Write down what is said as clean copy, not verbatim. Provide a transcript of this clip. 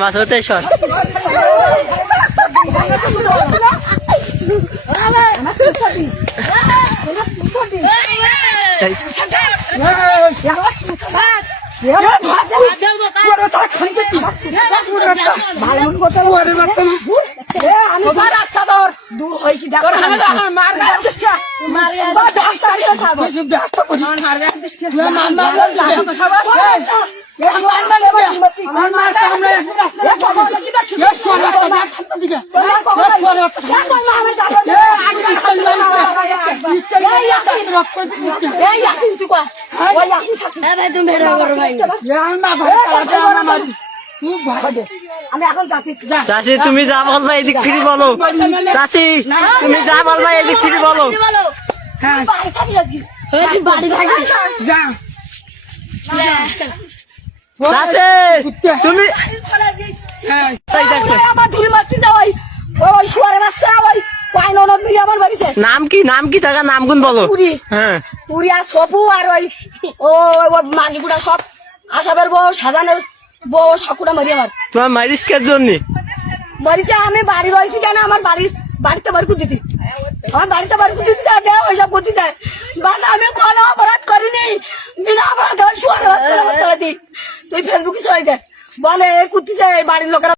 মাছ হতে সর চাষি তুমি যা বলবা এদিক ফিরে বলো চাষি তুমি যা বলবা এদিক ফিরে বলো তুমি নাম কি নাম কি টাকা নাম গুন বলো হ্যাঁ পুরি আর সপু আর ওই ও মাগিগুড়া সব আসাবের বউ সাজানের বউ সাকুরা মারি আমার তোমার মারিস কে জন্য মরিছে আমি বাড়ি রয়েছি কেন আমার বাড়িতে বাড়ি দিতি আমার বাড়িতে বাড়ি দিতে দেয় ওইসব করতে যায় বাস আমি কোনো অপরাধ করিনি বিনা অপরাধ শুয়ার তুই ফেসবুকে চলাই দেয় বলে কুত্তি যায় বাড়ির লোকেরা